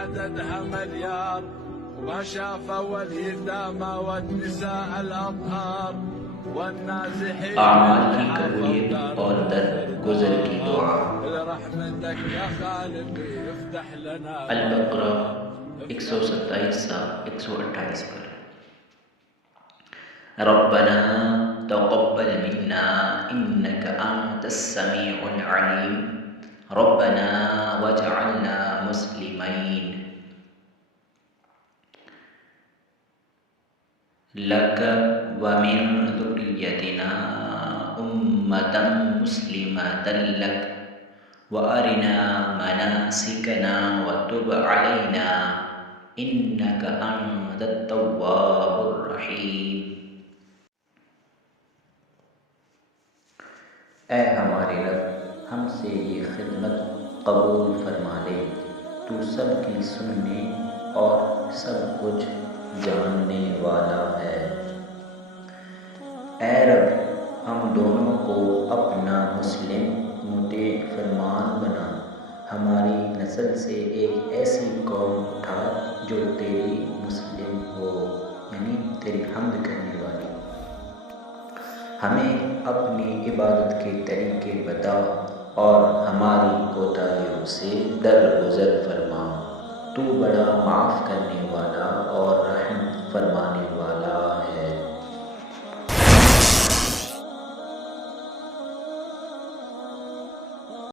عددها مليار، وما شافوا اليتامى والنساء الأطهار والنازحين اعمال کی قبولیت اور درگزر کی دعا۔ برحمتك يا خالقي افتح لنا البقرہ 127 سے 128 پر۔ ربنا تقبل منا انك انت السميع العليم ربنا واجعلنا مسلمين لك ومن ذريتنا أمة مسلمة لك وأرنا مناسكنا وتب علينا إنك أنت التواب الرحيم۔ اے ہمارے رب، ہم سے یہ خدمت قبول فرما لے، تو سب کی سننے اور سب کچھ جاننے والا ہے۔ اے رب، ہم دونوں کو اپنا مسلم مطیع فرمان بنا، ہماری نسل سے ایک ایسی قوم اٹھا جو تیری مسلم ہو، یعنی تیری حمد کرنے والی۔ ہمیں اپنی عبادت کے طریقے بتا اور ہماری کوتاہیوں سے درگزر فرما، تو بڑا معاف کرنے والا اور رحم فرمانے والا